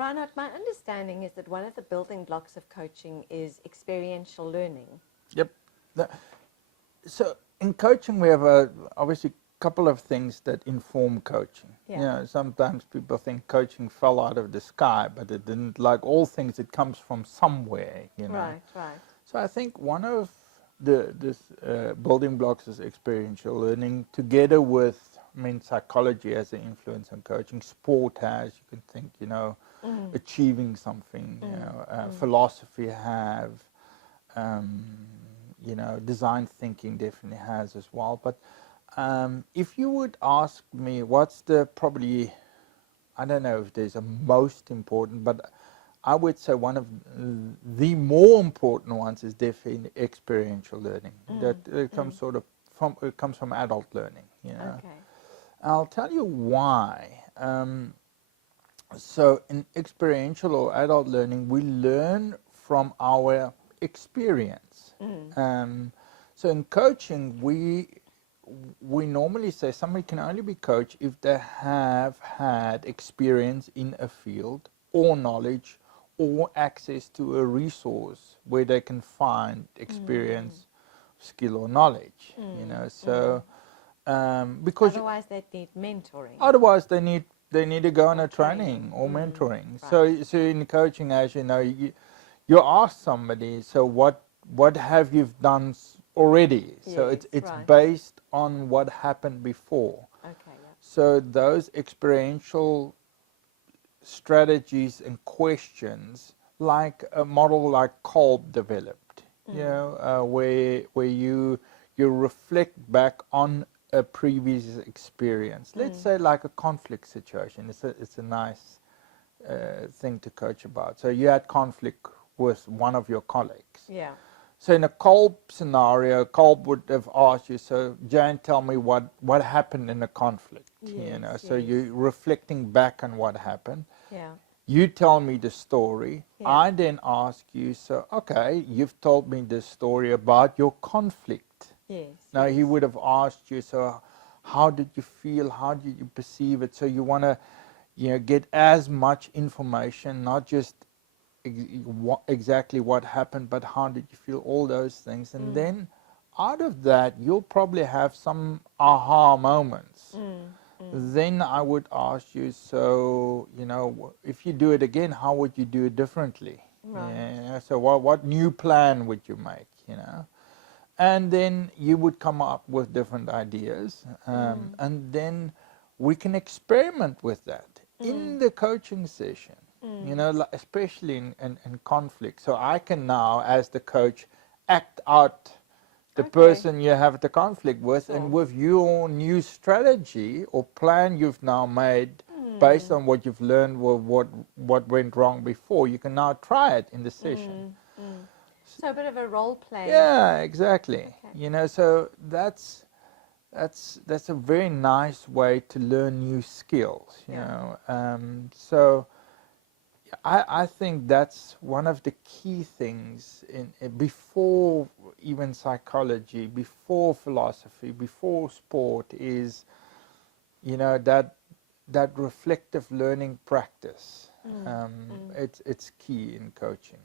Reinhard, my understanding is that one of the building blocks of coaching is experiential learning. Yep. So in coaching, we have obviously a couple of things that inform coaching. Yeah. You know, sometimes people think coaching fell out of the sky, but it didn't. Like all things, it comes from somewhere. You know. Right, right. So I think one of the building blocks is experiential learning, together with, I mean, psychology has an influence on coaching. Sport has, you can think, you know, achieving something. You know, philosophy have. You know, design thinking definitely has as well. But if you would ask me, what's the probably, I don't know if there's a most important, but I would say one of the more important ones is definitely experiential learning. That it comes sort of from, it comes from adult learning. You know, Okay. I'll tell you why. So in experiential or adult learning, we learn from our experience. So in coaching, we normally say somebody can only be coached if they have had experience in a field or knowledge or access to a resource where they can find experience, skill or knowledge. You know, so because Otherwise, they need mentoring. otherwise they need to go on a training or mentoring. Right. So in coaching, as you know, you ask somebody, so what have you done already? So Yes, it's right. based on what happened before. Okay, yeah. So those experiential strategies and questions, like a model like Kolb developed, you know, where you reflect back on a previous experience. Let's say like a conflict situation. It's a nice thing to coach about. So you had conflict with one of your colleagues. Yeah. So in a Kolb scenario, Kolb would have asked you, so Jane, tell me what happened in the conflict. You know, so Yes. you're reflecting back on what happened. Yeah. You tell me the story. Yeah. I then ask you, so okay, you've told me this story about your conflict. Yes. Now yes. he would have asked you, so how did you feel? How did you perceive it? So you want to, you know, get as much information, not just exactly what happened, but how did you feel, all those things. And then out of that, you'll probably have some aha moments. Then I would ask you, so, you know, if you do it again, how would you do it differently? Right. Yeah, so what new plan would you make, you know? And then you would come up with different ideas. And then we can experiment with that in the coaching session. You know, especially in conflict. So I can now, as the coach, act out the person you have the conflict with, Sure. and with your new strategy or plan you've now made based on what you've learned or what went wrong before, you can now try it in the session. So a bit of a role play. Yeah, exactly. Okay. You know, so that's a very nice way to learn new skills. You know, so. I think that's one of the key things before even psychology, before philosophy, before sport is, you know, that reflective learning practice. It's key in coaching.